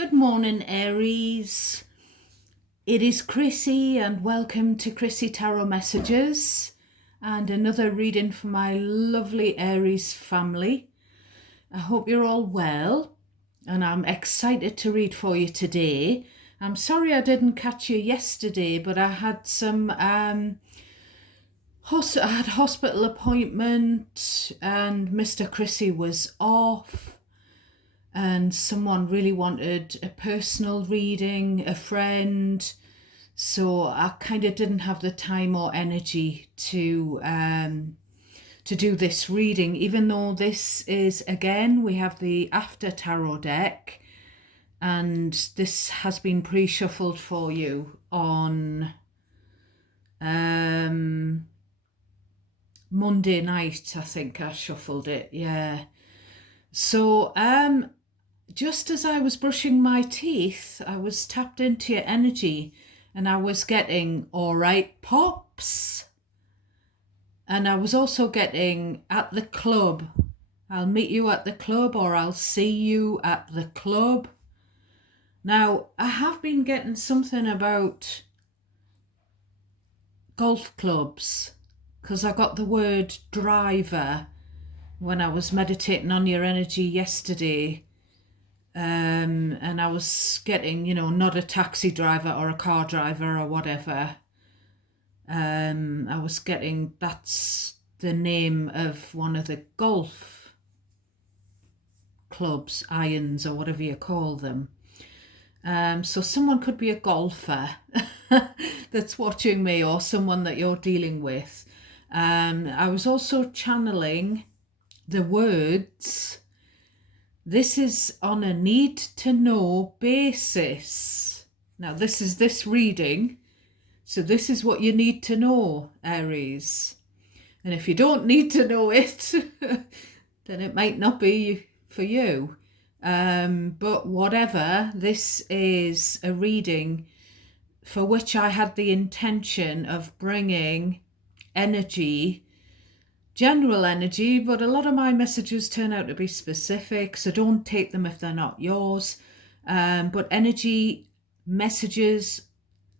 Good morning, Aries. It is Chrissy, and welcome to Chrissy Tarot Messages and another reading for my lovely Aries family. I hope you're all well, and I'm excited to read for you today. I'm sorry I didn't catch you yesterday, but I had I had hospital appointment, and Mr. Chrissy was off. And someone really wanted a personal reading, a friend. So I kind of didn't have the time or energy to do this reading, even though this is, again, we have the After Tarot deck, and this has been pre-shuffled for you on Monday night. I think I shuffled it, yeah. So just as I was brushing my teeth, I was tapped into your energy, and I was getting all right pops. And I was also getting at the club. I'll meet you at the club, or I'll see you at the club. Now, I have been getting something about golf clubs, because I got the word driver when I was meditating on your energy yesterday. And I was getting, not a taxi driver or a car driver or whatever. I was getting, that's the name of one of the golf clubs, irons, or whatever you call them. So someone could be a golfer that's watching me, or someone that you're dealing with. I was also channeling the words, "This is on a need-to-know basis." Now, this is this reading, so this is what you need to know, Aries. And if you don't need to know it, then it might not be for you. But whatever, this is a reading for which I had the intention of bringing energy, general energy, but a lot of my messages turn out to be specific, so don't take them if they're not yours. But energy, messages,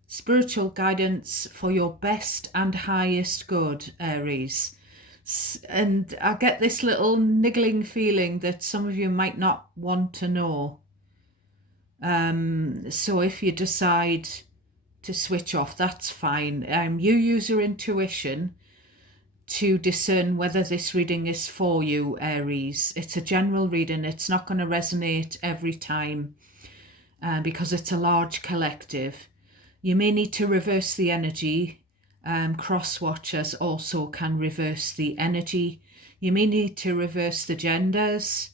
spiritual guidance for your best and highest good, Aries. And I get this little niggling feeling that some of you might not want to know. So if you decide to switch off, that's fine. You use your intuition to discern whether this reading is for you, Aries. It's a general reading. It's not going to resonate every time because it's a large collective. You may need to reverse the energy. Cross watchers also can reverse the energy. You may need to reverse the genders.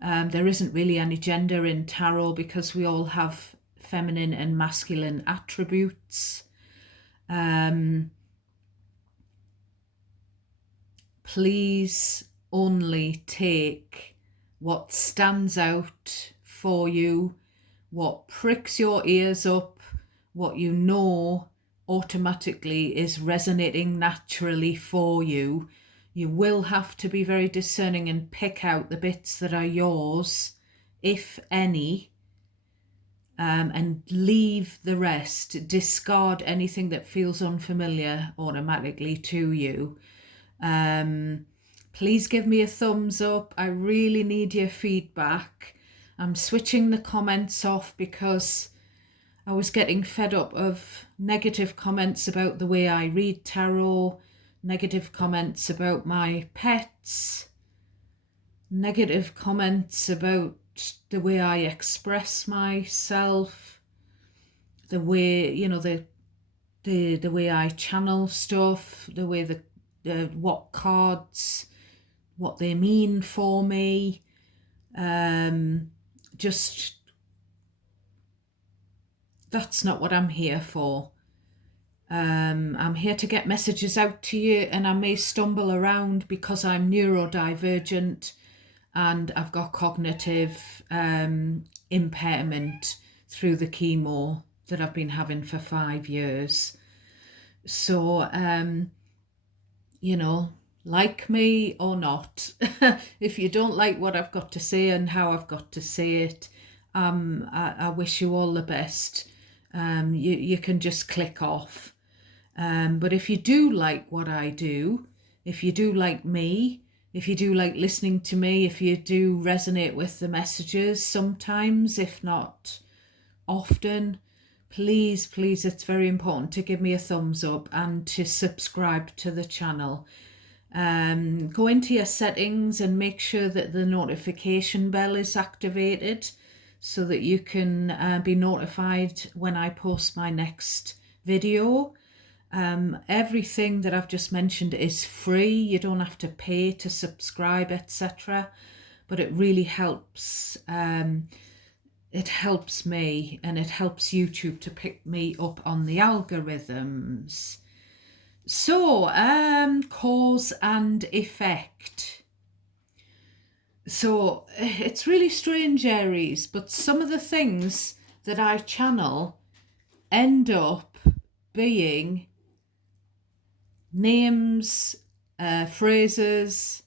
There isn't really any gender in tarot because we all have feminine and masculine attributes. Please only take what stands out for you, what pricks your ears up, what you know automatically is resonating naturally for you. You will have to be very discerning and pick out the bits that are yours, if any, and leave the rest. Discard anything that feels unfamiliar automatically to you. Please give me a thumbs up. I really need your feedback. I'm switching the comments off because I was getting fed up of negative comments about the way I read tarot, negative comments about my pets, negative comments about the way I express myself, the way, the way I channel stuff, the way what cards, what they mean for me. Just, that's not what I'm here for. I'm here to get messages out to you, and I may stumble around because I'm neurodivergent and I've got cognitive impairment through the chemo that I've been having for 5 years. So, like me or not, if you don't like what I've got to say and how I've got to say it, I wish you all the best. You can just click off. But if you do like what I do, if you do like me, if you do like listening to me, if you do resonate with the messages sometimes, if not often, please, please, it's very important to give me a thumbs up and to subscribe to the channel. Go into your settings and make sure that the notification bell is activated so that you can be notified when I post my next video. Everything that I've just mentioned is free. You don't have to pay to subscribe, etc. But it really helps. It helps me, and it helps YouTube to pick me up on the algorithms. So, cause and effect. So, it's really strange, Aries, but some of the things that I channel end up being names, phrases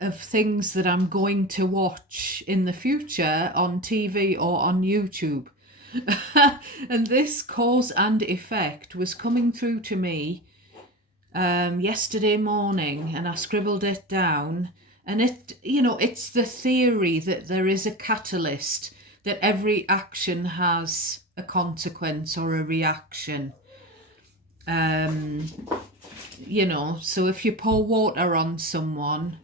of things that I'm going to watch in the future on TV or on YouTube. And this cause and effect was coming through to me yesterday morning, and I scribbled it down. And it's the theory that there is a catalyst, that every action has a consequence or a reaction. So if you pour water on someone,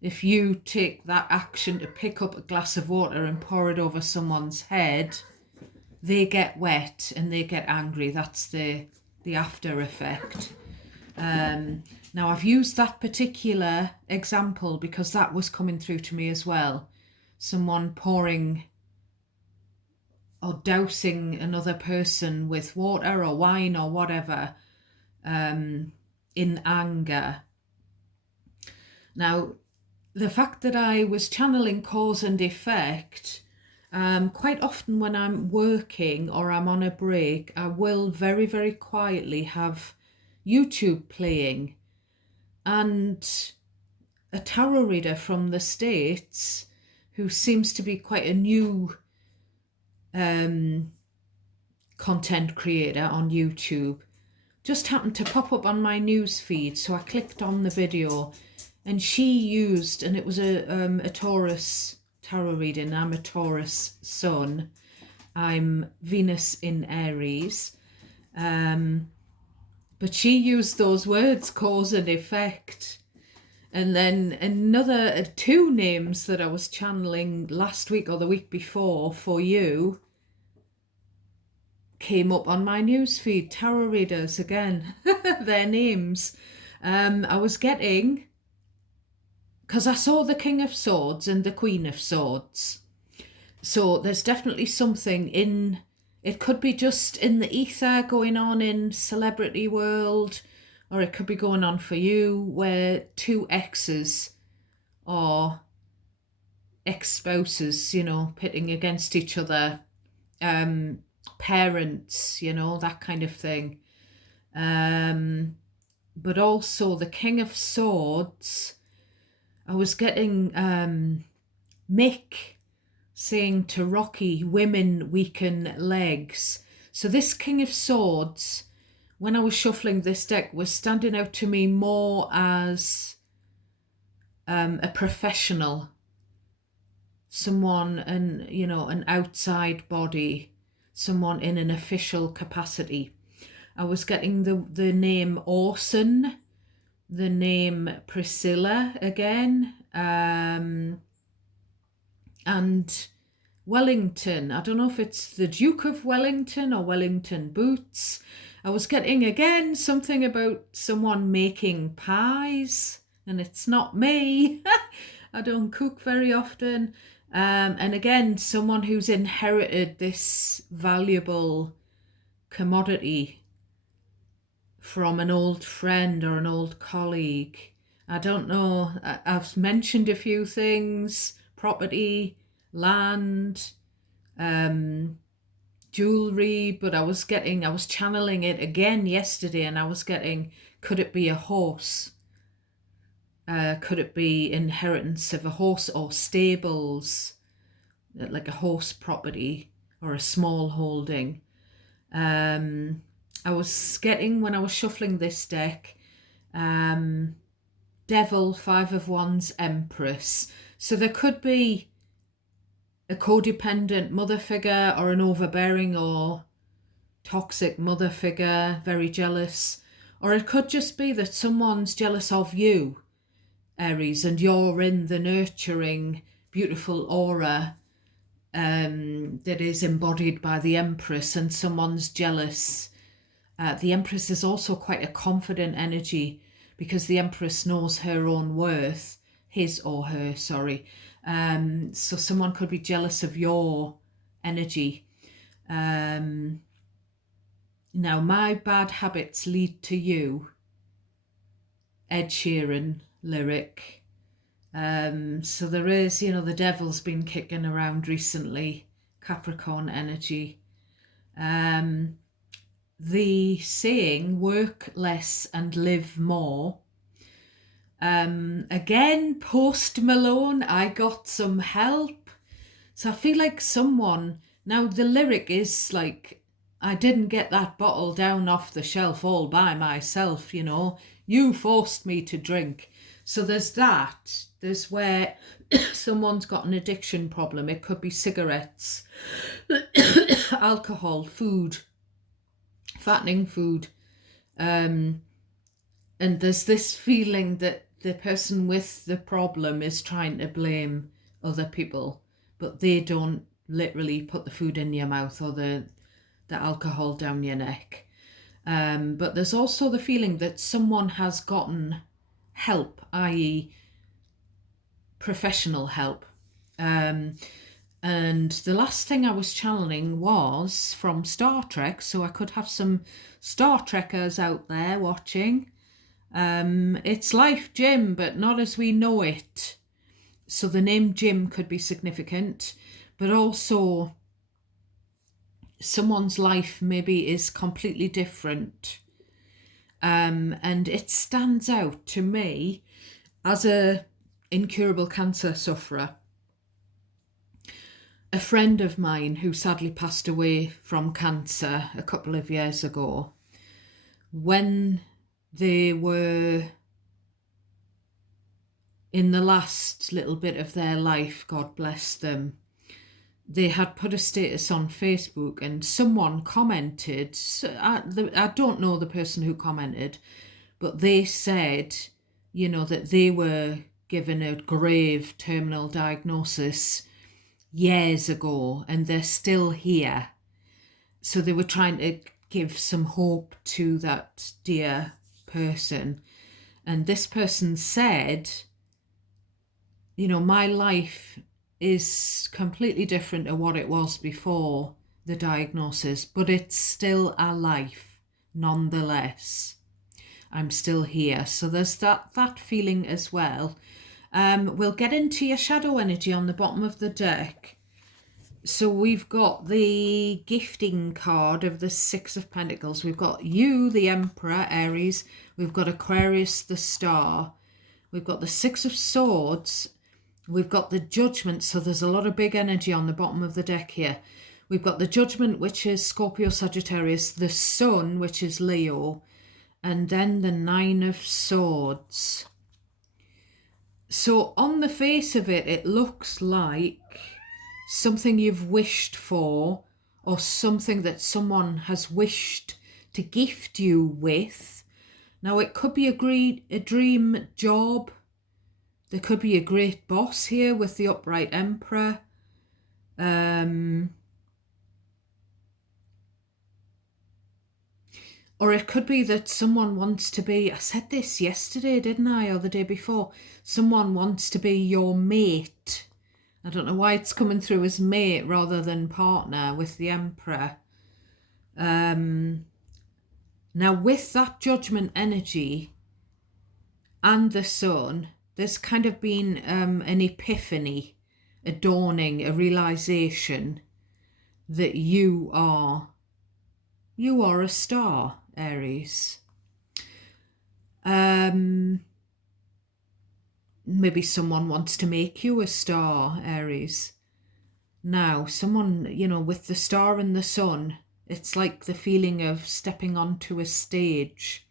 if you take that action to pick up a glass of water and pour it over someone's head, they get wet and they get angry. That's the after effect. Now, I've used that particular example because that was coming through to me as well. Someone pouring or dousing another person with water or wine or whatever in anger. Now, the fact that I was channeling cause and effect, quite often when I'm working or I'm on a break, I will very, very quietly have YouTube playing, and a tarot reader from the States, who seems to be quite a new content creator on YouTube, just happened to pop up on my news feed. So I clicked on the video, and she used, and it was a Taurus tarot reading. I'm a Taurus sun. I'm Venus in Aries. But she used those words, cause and effect. And then another two names that I was channeling last week or the week before for you came up on my newsfeed. Tarot readers again, their names. I was getting, because I saw the King of Swords and the Queen of Swords. So there's definitely something in, it could be just in the ether going on in celebrity world, or it could be going on for you where two exes or ex-spouses, pitting against each other, parents, that kind of thing. But also the King of Swords, I was getting Mick saying to Rocky, women weaken legs. So this King of Swords, when I was shuffling this deck, was standing out to me more as a professional, someone, an outside body, someone in an official capacity. I was getting the name Orson, the name Priscilla again, and Wellington. I don't know if it's the Duke of Wellington or Wellington Boots. I was getting again something about someone making pies, and it's not me. I don't cook very often. And again, someone who's inherited this valuable commodity from an old friend or an old colleague. I don't know. I've mentioned a few things: property, land, jewelry, but I was channeling it again yesterday, and I was getting, could it be a horse? Could it be inheritance of a horse or stables? like a horse property or a small holding. I was getting, when I was shuffling this deck, Devil, Five of Wands, Empress. So there could be a codependent mother figure or an overbearing or toxic mother figure, very jealous. Or it could just be that someone's jealous of you, Aries, and you're in the nurturing, beautiful aura that is embodied by the Empress, and someone's jealous. The Empress is also quite a confident energy because the Empress knows her own worth, his or her, sorry. So someone could be jealous of your energy. Now, my bad habits lead to you. Ed Sheeran lyric. So there is, the devil's been kicking around recently. Capricorn energy. The saying, work less and live more. Again, Post Malone, I got some help. So I feel like someone, now the lyric is like, I didn't get that bottle down off the shelf all by myself, you forced me to drink. So there's that. There's where someone's got an addiction problem. It could be cigarettes, alcohol, food, fattening food. And there's this feeling that the person with the problem is trying to blame other people, but they don't literally put the food in your mouth or the alcohol down your neck. But there's also the feeling that someone has gotten help, i.e. professional help. And the last thing I was channeling was from Star Trek, so I could have some Star Trekkers out there watching. It's life, Jim, but not as we know it. So the name Jim could be significant, but also someone's life maybe is completely different. And it stands out to me as a incurable cancer sufferer. A friend of mine who sadly passed away from cancer a couple of years ago, when they were in the last little bit of their life, God bless them, they had put a status on Facebook and someone commented, I don't know the person who commented, but they said, that they were given a grave terminal diagnosis years ago and they're still here. So they were trying to give some hope to that dear person. And this person said, my life is completely different to what it was before the diagnosis, but it's still a life nonetheless. I'm still here. So there's that feeling as well. We'll get into your shadow energy on the bottom of the deck. So we've got the gifting card of the Six of Pentacles. We've got you, the Emperor, Aries. We've got Aquarius, the Star. We've got the Six of Swords. We've got the Judgment. So there's a lot of big energy on the bottom of the deck here. We've got the Judgment, which is Scorpio, Sagittarius. The Sun, which is Leo. And then the Nine of Swords. So on the face of it, it looks like something you've wished for or something that someone has wished to gift you with. Now, it could be a dream job. There could be a great boss here with the upright Emperor. Or it could be that someone wants to be, I said this yesterday, didn't I, or the day before, someone wants to be your mate. I don't know why it's coming through as mate rather than partner with the Emperor. Now, with that Judgment energy and the Sun, there's kind of been an epiphany, a dawning, a realization that you are a star, Aries. Maybe someone wants to make you a star, Aries. Now, someone, with the star and the sun, it's like the feeling of stepping onto a stage.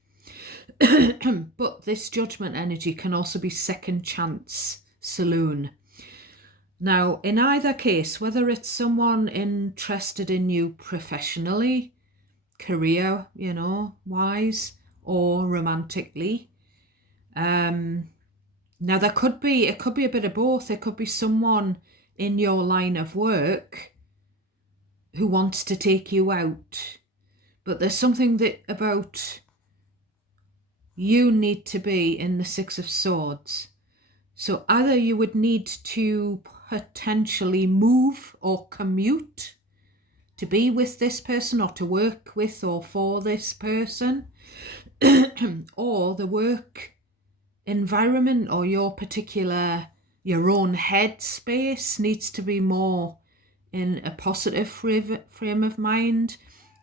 But this judgment energy can also be second chance saloon. Now, in either case, whether it's someone interested in you professionally, career, wise, or romantically, now it could be a bit of both. It could be someone in your line of work who wants to take you out, but there's something about you need to be in the Six of Swords. So either you would need to potentially move or commute to be with this person or to work with or for this person, or the work environment or your own head space needs to be more in a positive frame of mind.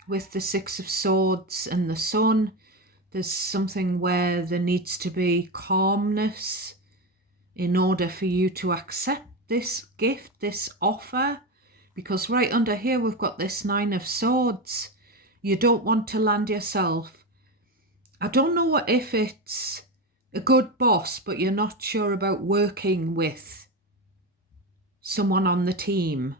With the Six of Swords and the Sun, there's something where there needs to be calmness in order for you to accept this gift, this offer, because right under here we've got this Nine of Swords. You don't want to land yourself. I don't know if it's a good boss, but you're not sure about working with someone on the team.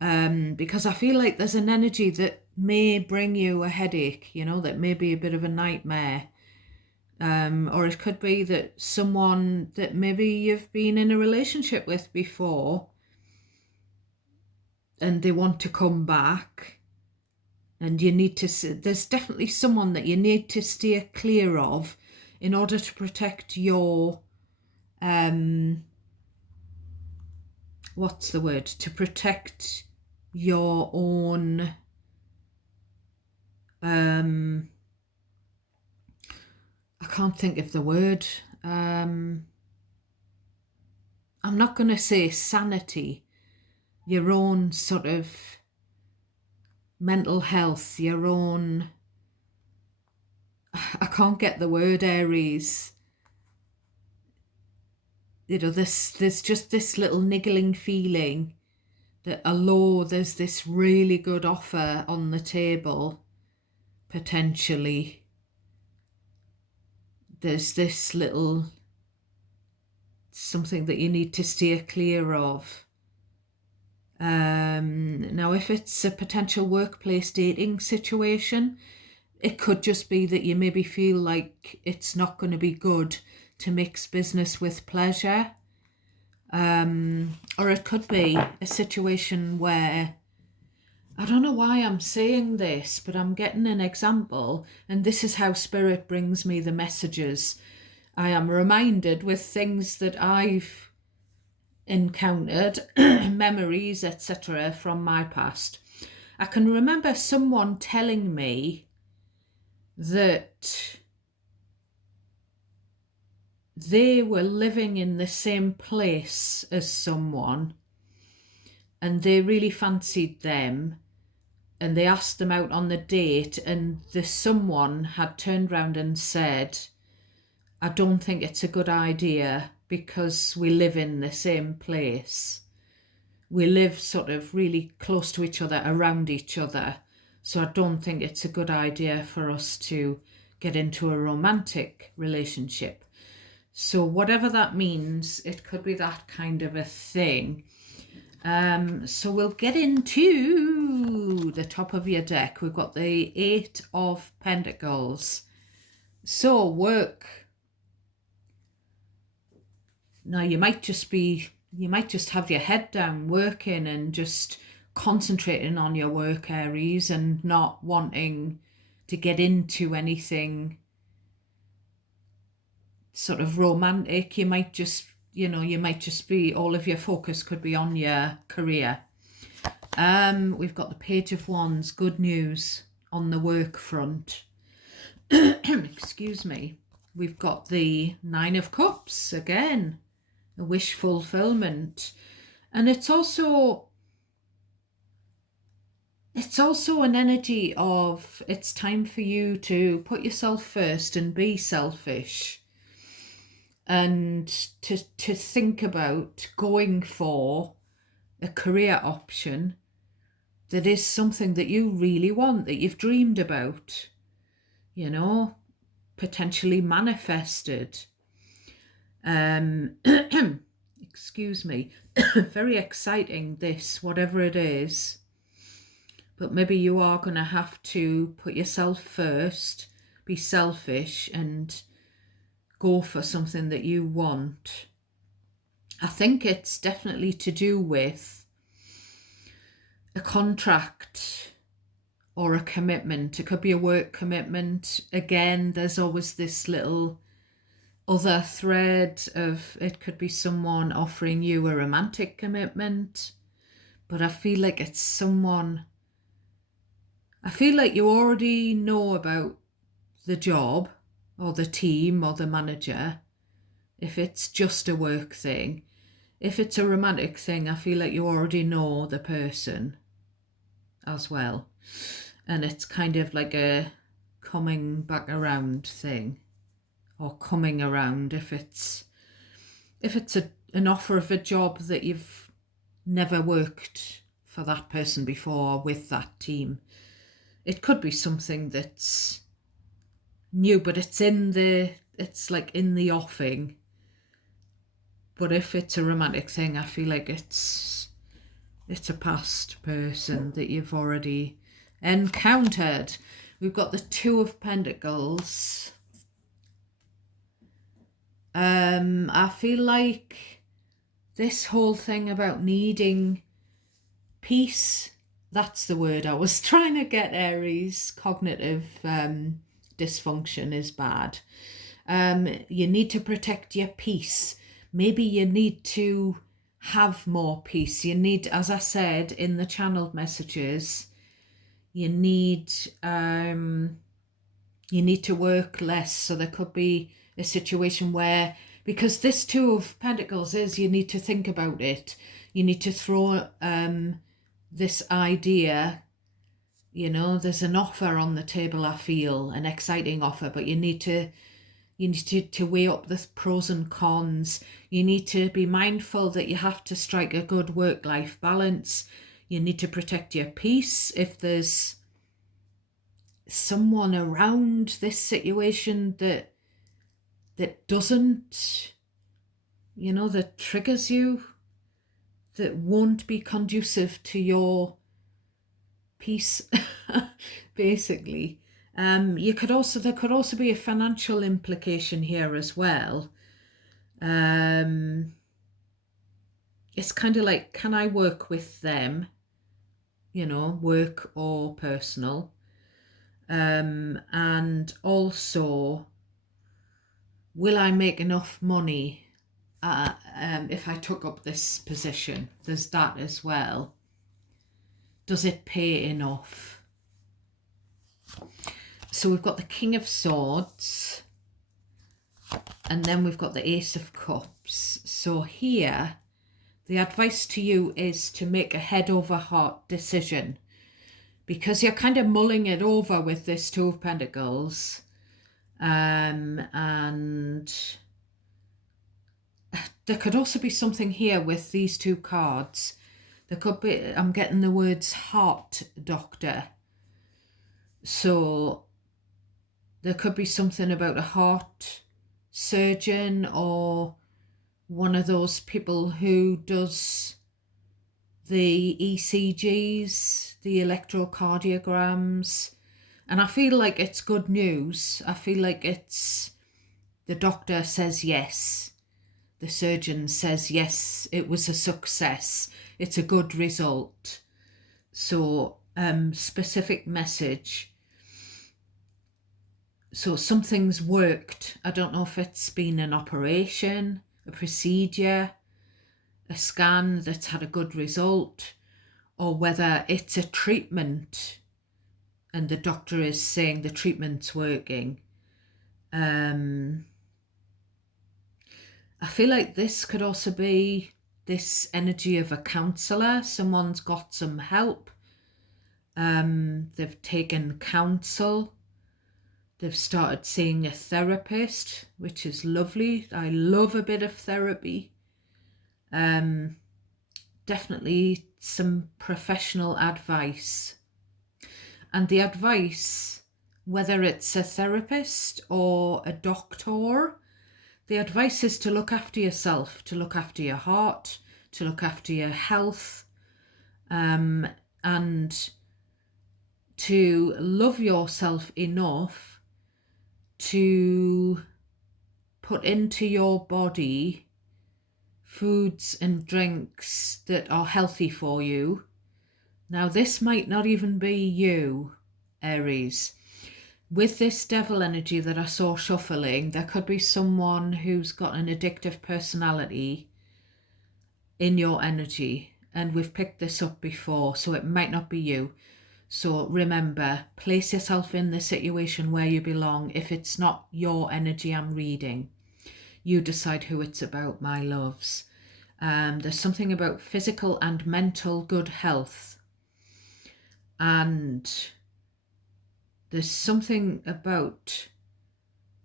Because I feel like there's an energy that may bring you a headache, that may be a bit of a nightmare. Or it could be that someone that maybe you've been in a relationship with before and they want to come back, and you need to, there's definitely someone that you need to steer clear of in order to protect your, to protect your own, I can't think of the word. I'm not going to say sanity, your own sort of mental health, your own, I can't get the word, Aries. There's just this little niggling feeling that although there's this really good offer on the table, potentially, there's this little something that you need to steer clear of. Now, if it's a potential workplace dating situation, it could just be that you maybe feel like it's not going to be good to mix business with pleasure. Or it could be a situation where, I don't know why I'm saying this, but I'm getting an example, and this is how Spirit brings me the messages. I am reminded with things that I've encountered, memories, etc. from my past. I can remember someone telling me that they were living in the same place as someone and they really fancied them, and they asked them out on the date, and the someone had turned round and said, I don't think it's a good idea because we live in the same place. We live sort of really close to each other, around each other. So I don't think it's a good idea for us to get into a romantic relationship. So whatever that means, it could be that kind of a thing. So we'll get into the top of your deck. We've got the Eight of Pentacles. So work. Now you might just have your head down working and just concentrating on your work, Aries, and not wanting to get into anything sort of romantic. You might just be, all of your focus could be on your career. We've got the Page of Wands, good news on the work front. Excuse me. We've got the Nine of Cups again, a wish fulfillment. And it's also an energy of, it's time for you to put yourself first and be selfish, and to think about going for a career option that is something that you really want, that you've dreamed about, you know, potentially manifested. Excuse me. Very exciting, this, whatever it is. But maybe you are going to have to put yourself first, be selfish, and go for something that you want. I think it's definitely to do with a contract or a commitment. It could be a work commitment. Again, there's always this little other thread of, it could be someone offering you a romantic commitment, but I feel like it's someone, I feel like you already know about the job or the team or the manager, if it's just a work thing. If it's a romantic thing, I feel like you already know the person as well. And it's kind of like a coming back around thing, or coming around if it's an offer of a job that you've never worked for that person before with that team. It could be something that's new, but it's like in the offing. But if it's a romantic thing, I feel like it's a past person that you've already encountered. We've got the Two of Pentacles. I feel like this whole thing about needing peace, that's the word I was trying to get, Aries. Cognitive dysfunction is bad. You need to protect your peace. Maybe you need to have more peace. You need, as I said in the channeled messages, you need to work less. So there could be a situation where, because this Two of Pentacles is, you need to think about it. You need to throw this idea, you know, there's an offer on the table, I feel, an exciting offer, but you need to weigh up the pros and cons. You need to be mindful that you have to strike a good work-life balance. You need to protect your peace. If there's someone around this situation that doesn't, you know, that triggers you, that won't be conducive to your peace, basically. There could also be a financial implication here as well. It's kind of like, can I work with them? You know, work or personal. And also, will I make enough money if I took up this position? There's that as well. Does it pay enough? So we've got the King of Swords, and then we've got the Ace of Cups. So here, the advice to you is to make a head over heart decision, because you're kind of mulling it over with this Two of Pentacles. And there could also be something here with these two cards. There could be, I'm getting the words heart doctor. So there could be something about a heart surgeon, or one of those people who does the ECGs, the electrocardiograms. And I feel like it's good news. I feel like it's, the doctor says yes. The surgeon says yes, it was a success. It's a good result. So, specific message. So something's worked. I don't know if it's been an operation, a procedure, a scan that's had a good result, or whether it's a treatment and the doctor is saying the treatment's working. I feel like this could also be this energy of a counsellor. Someone's got some help. They've taken counsel. They've started seeing a therapist, which is lovely. I love a bit of therapy. definitely some professional advice. And the advice, whether it's a therapist or a doctor, the advice is to look after yourself, to look after your heart, to look after your health, and to love yourself enough to put into your body foods and drinks that are healthy for you. Now, this might not even be you, Aries. With this devil energy that I saw shuffling, there could be someone who's got an addictive personality in your energy. And we've picked this up before, so it might not be you. So remember, place yourself in the situation where you belong. If it's not your energy I'm reading, you decide who it's about, my loves. There's something about physical and mental good health. And there's something about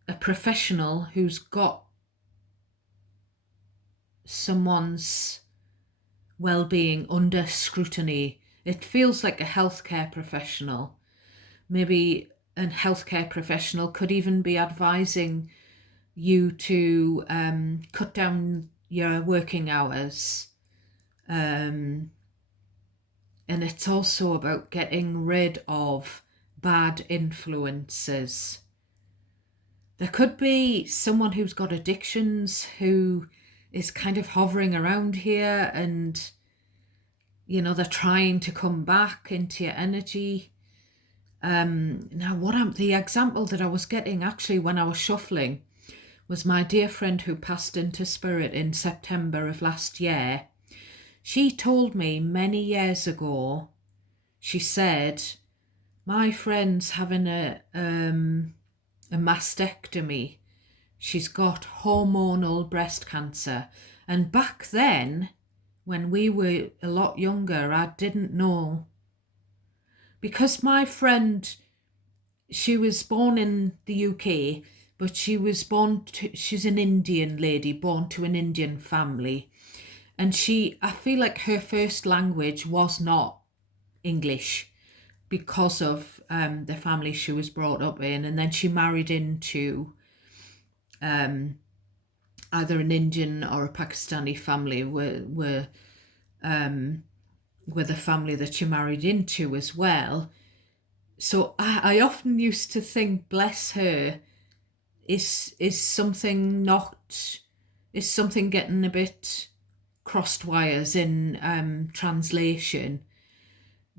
a professional who's got someone's well-being under scrutiny. It feels like a healthcare professional. Maybe a healthcare professional could even be advising you to cut down your working hours. And it's also about getting rid of bad influences. There could be someone who's got addictions who is kind of hovering around here, and they're trying to come back into your energy. Now the example that I was getting actually when I was shuffling was my dear friend who passed into spirit in September of last year. She told me many years ago, she said, my friend's having a mastectomy. She's got hormonal breast cancer. And back then, when we were a lot younger, I didn't know. Because my friend, she was born in the UK, but she's an Indian lady born to an Indian family. And I feel like her first language was not English because of the family she was brought up in. And then she married into either an Indian or a Pakistani family were the family that she married into as well. So I often used to think, bless her, is something getting a bit crossed wires in translation,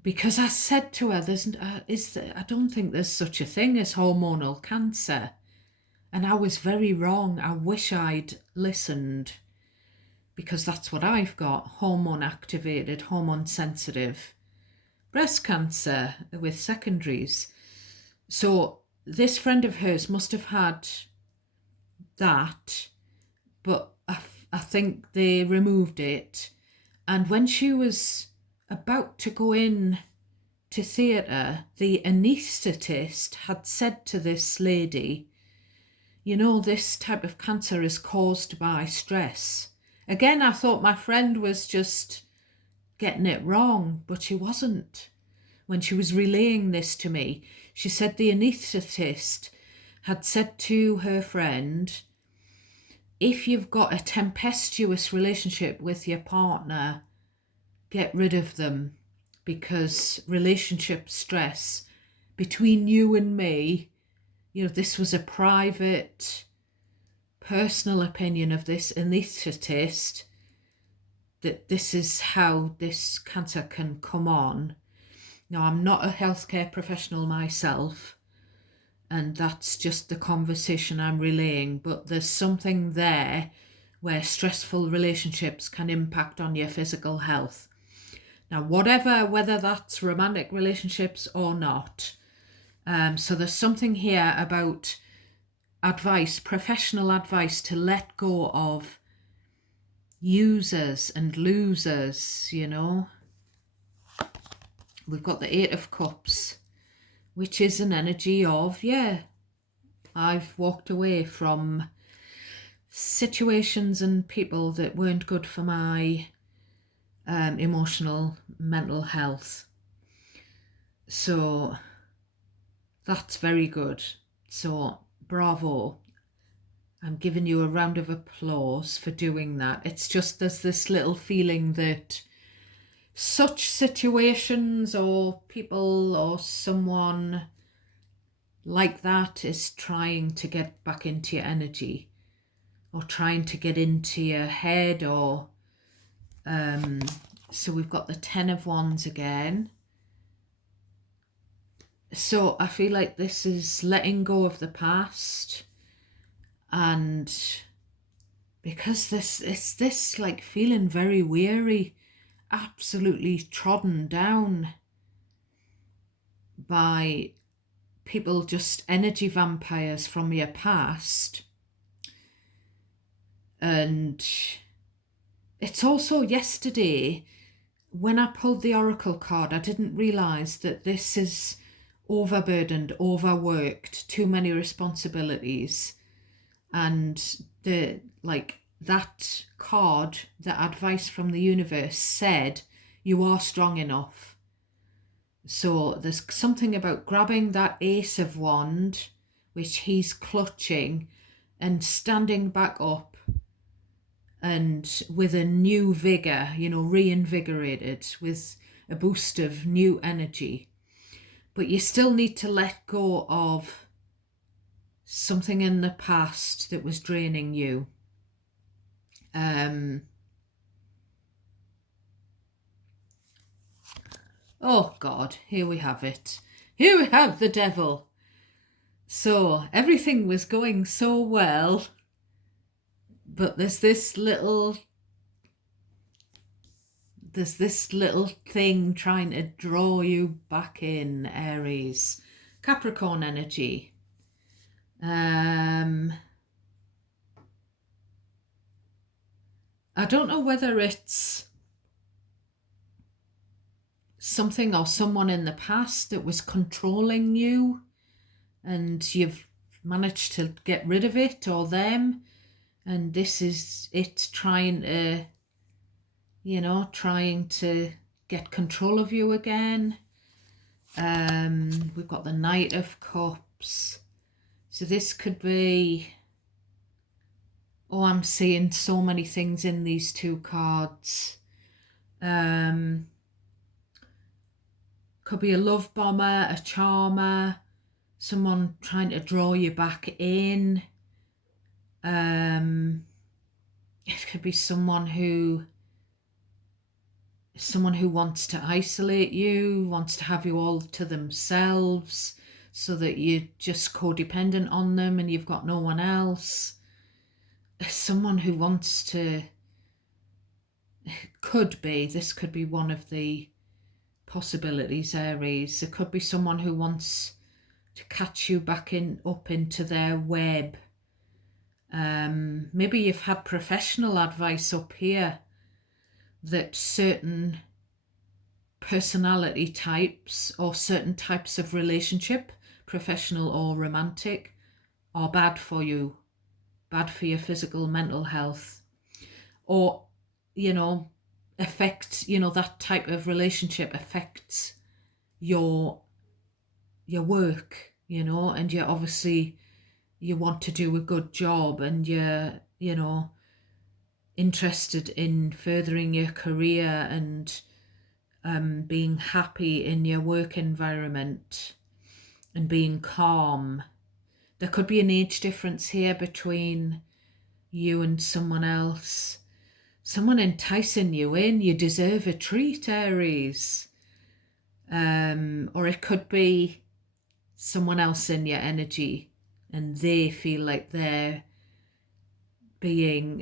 because I said to her, I don't think there's such a thing as hormonal cancer. And I was very wrong. I wish I'd listened, because that's what I've got: hormone activated, hormone sensitive breast cancer with secondaries. So this friend of hers must have had that, but I think they removed it. And when she was about to go in to theatre, the anaesthetist had said to this lady, this type of cancer is caused by stress. Again, I thought my friend was just getting it wrong, but she wasn't. When she was relaying this to me, she said the anaesthetist had said to her friend, if you've got a tempestuous relationship with your partner, get rid of them, because relationship stress between you and me, this was a private, personal opinion of this anaesthetist, that this is how this cancer can come on. Now, I'm not a healthcare professional myself, and that's just the conversation I'm relaying, but there's something there where stressful relationships can impact on your physical health. Now, whether that's romantic relationships or not. So there's something here about advice, professional advice, to let go of users and losers, We've got the Eight of Cups, which is an energy of, I've walked away from situations and people that weren't good for my emotional, mental health. So that's very good. So bravo. I'm giving you a round of applause for doing that. It's just there's this little feeling that such situations or people or someone like that is trying to get back into your energy or trying to get into your head or so we've got the 10 of Wands again. So I feel like this is letting go of the past, and because this like feeling very weary, absolutely trodden down by people, just energy vampires from your past. And it's also yesterday when I pulled the oracle card, I didn't realise that this is overburdened, overworked, too many responsibilities. And that card, the advice from the universe said, you are strong enough. So there's something about grabbing that Ace of Wand, which he's clutching, and standing back up and with a new vigour, reinvigorated with a boost of new energy. But you still need to let go of something in the past that was draining you. Oh God, here we have it. Here we have the devil. So everything was going so well, but there's this little thing trying to draw you back in, Aries. Capricorn energy. I don't know whether it's something or someone in the past that was controlling you and you've managed to get rid of it, or them, and this is it trying to get control of you again. We've got the Knight of Cups. So this could be, I'm seeing so many things in these two cards. Could be a love bomber, a charmer, someone trying to draw you back in. It could be someone who wants to isolate you, wants to have you all to themselves so that you're just codependent on them and you've got no one else. Someone who wants to, this could be one of the possibilities, Aries. There could be someone who wants to catch you back up into their web. Maybe you've had professional advice up here that certain personality types or certain types of relationship, professional or romantic, are bad for you, bad for your physical, mental health, or affect, that type of relationship affects your work, and you're obviously, you want to do a good job and you're interested in furthering your career and being happy in your work environment and being calm. There could be an age difference here between you and someone else. Someone enticing you in. You deserve a treat, Aries. Or it could be someone else in your energy and they feel like they're being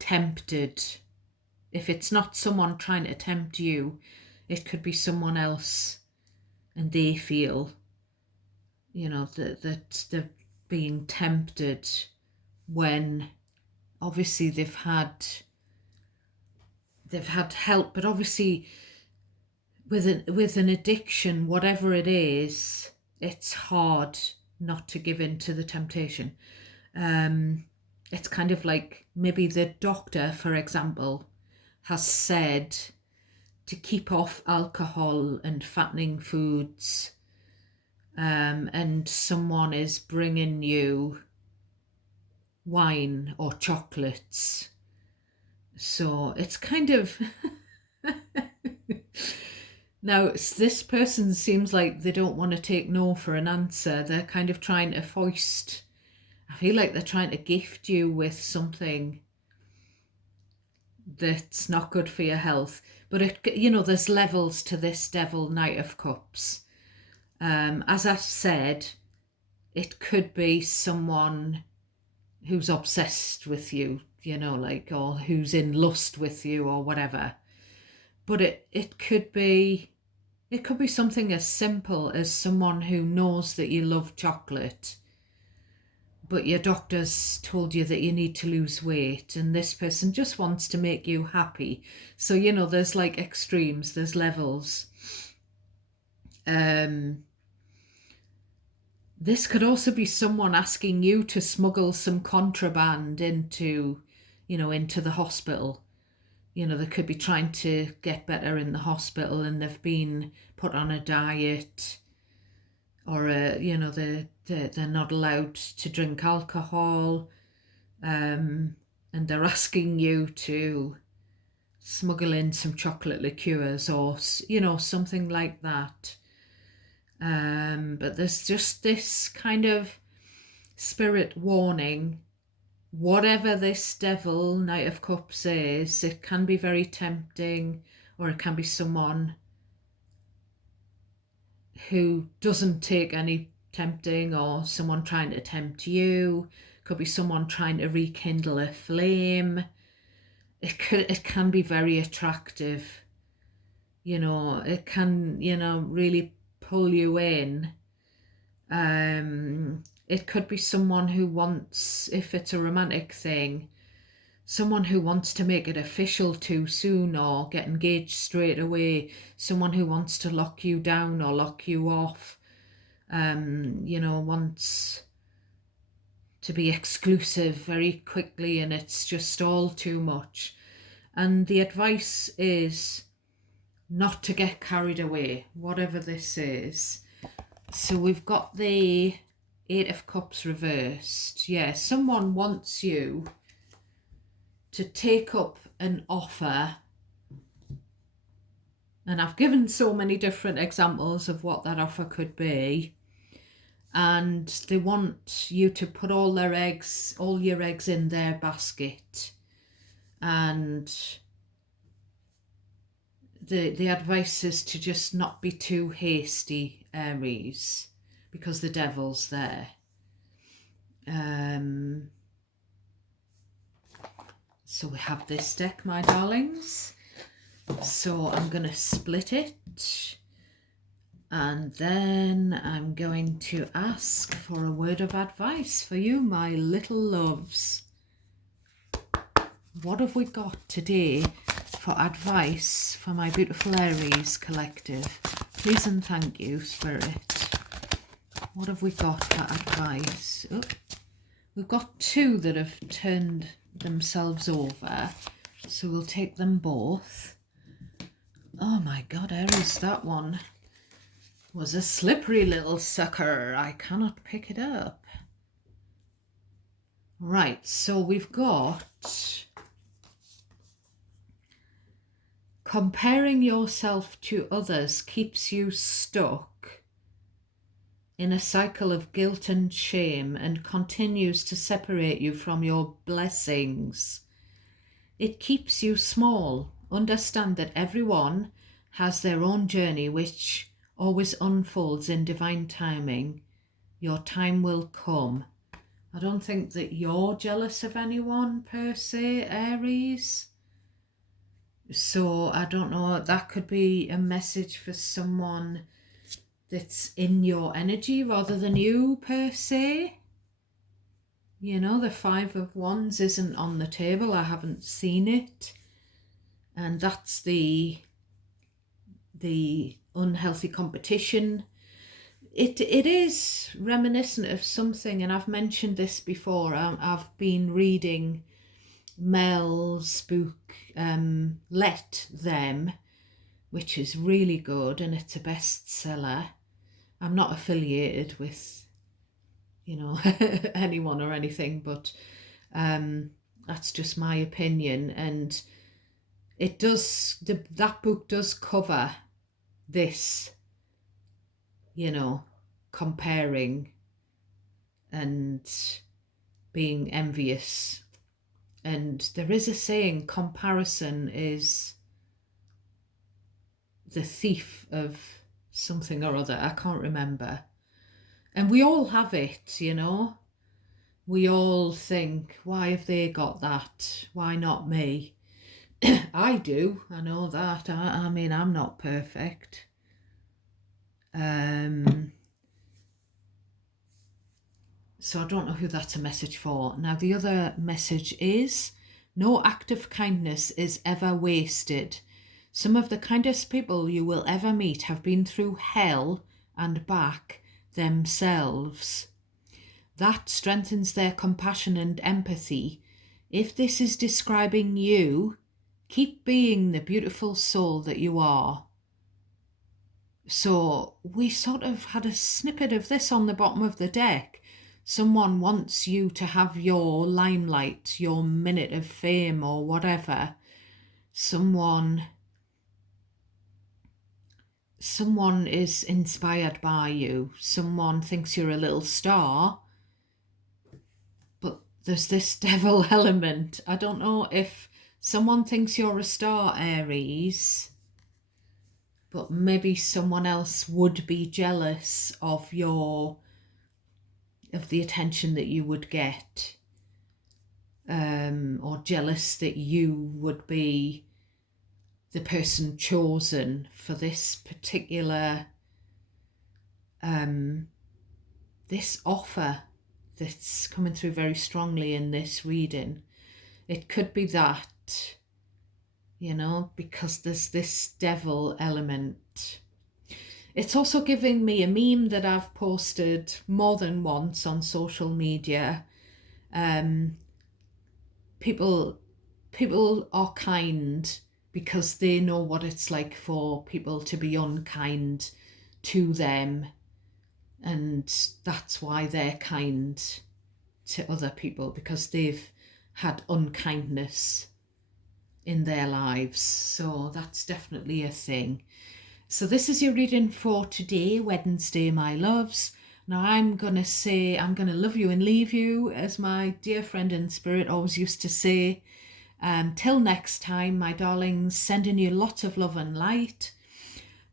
tempted. If it's not someone trying to tempt you, it could be someone else and they feel that they're being tempted when obviously they've had help, but obviously with an addiction, whatever it is, it's hard not to give in to the temptation. it's kind of like maybe the doctor, for example, has said to keep off alcohol and fattening foods, and someone is bringing you wine or chocolates. So it's kind of now this person seems like they don't want to take no for an answer. They're kind of trying to foist, I feel like they're trying to gift you with something that's not good for your health. But there's levels to this devil Knight of Cups. As I said, it could be someone who's obsessed with you, or who's in lust with you or whatever. But it could be something as simple as someone who knows that you love chocolate, but your doctor's told you that you need to lose weight, and this person just wants to make you happy. So, there's like extremes, there's levels. This could also be someone asking you to smuggle some contraband into the hospital. They could be trying to get better in the hospital, and they've been put on a diet, or they're not allowed to drink alcohol, and they're asking you to smuggle in some chocolate liqueurs or something like that. But there's just this kind of spirit warning. Whatever this devil Knight of Cups is, it can be very tempting, or it can be someone who doesn't take any tempting, or someone trying to tempt you. Could be someone trying to rekindle a flame. It can be very attractive. It can, really pull you in. It could be someone who wants, if it's a romantic thing, someone who wants to make it official too soon or get engaged straight away, someone who wants to lock you down or lock you off, wants to be exclusive very quickly, and it's just all too much. And the advice is not to get carried away, whatever this is. So we've got the Eight of Cups reversed. Yeah, someone wants you to take up an offer. And I've given so many different examples of what that offer could be. And they want you to put all your eggs in their basket. And the advice is to just not be too hasty, Aries, because the devil's there. So we have this deck, my darlings. So I'm going to split it, and then I'm going to ask for a word of advice for you, my little loves. What have we got today for advice for my beautiful Aries collective? Please and thank you, Spirit. What have we got for advice? Oh, we've got two that have turned themselves over, so we'll take them both. Oh my God, Aries, that one was a slippery little sucker. I cannot pick it up. Right, so we've got comparing yourself to others keeps you stuck in a cycle of guilt and shame and continues to separate you from your blessings. It keeps you small. Understand that everyone has their own journey, which always unfolds in divine timing. Your time will come. I don't think that you're jealous of anyone per se, Aries. So I don't know, that could be a message for someone that's in your energy rather than you per se. The Five of Wands isn't on the table. I haven't seen it. And that's the unhealthy competition. it is reminiscent of something, and I've mentioned this before. I've been reading Mel's book, Let Them, which is really good, and it's a bestseller. I'm not affiliated with, anyone or anything, but that's just my opinion. And it does, that book does cover this, comparing and being envious. And there is a saying, comparison is the thief of something or other. I can't remember. And we all have it, We all think, why have they got that? Why not me? I do. I know that. I mean, I'm not perfect. So I don't know who that's a message for. Now, the other message is, no act of kindness is ever wasted. Some of the kindest people you will ever meet have been through hell and back themselves. That strengthens their compassion and empathy. If this is describing you, keep being the beautiful soul that you are. So we sort of had a snippet of this on the bottom of the deck. Someone wants you to have your limelight, your minute of fame or whatever. Someone is inspired by you. Someone thinks you're a little star. But there's this devil element. I don't know if someone thinks you're a star, Aries, but maybe someone else would be jealous of the attention that you would get, or jealous that you would be the person chosen for this particular this offer that's coming through very strongly in this reading. It could be that, because there's this devil element. It's also giving me a meme that I've posted more than once on social media. People are kind because they know what it's like for people to be unkind to them, and that's why they're kind to other people, because they've had unkindness in their lives. So that's definitely a thing. So this is your reading for today, Wednesday, my loves. Now I'm going to love you and leave you, as my dear friend in spirit always used to say. Till next time, my darlings, sending you lots of love and light.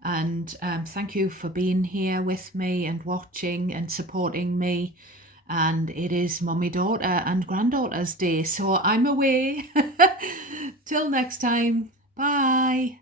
And thank you for being here with me and watching and supporting me. And it is Mummy, Daughter and Granddaughter's Day, so I'm away. Till next time, bye.